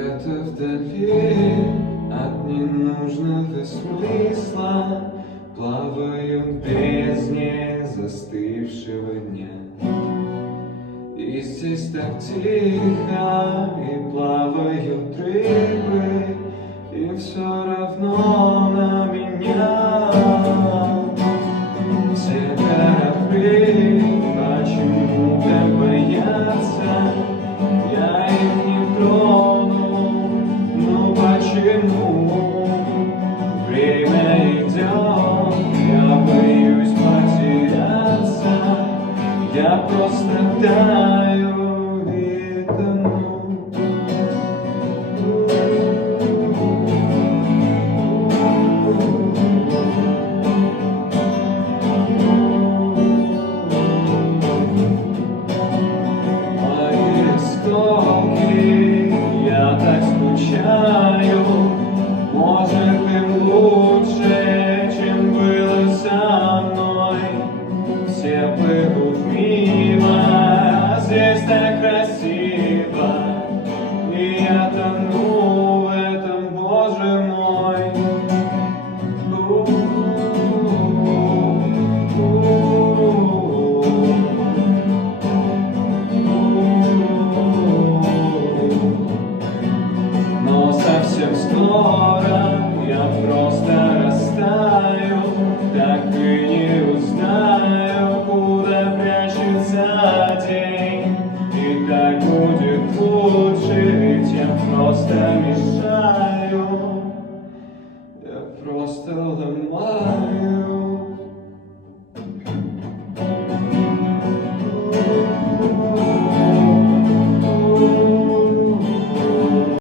Где-то вдали от ненужного смысла плавают в бездне застывшего дня. И здесь так тихо, и плавают рыбы, им все равно на меня. Все корабли почему-то боятся, я их не трону, ну почему? Время идет, я боюсь потеряться, я просто таю и тону. Я так скучаю, может им лучше, чем было со мной. Все плывут мимо, здесь так красиво, и я тону в этом, Боже мой. Но совсем скоро я просто растаю, так и не узнаю, куда прячется день. И так будет лучше, ведь я просто мешаю, я просто ломаю.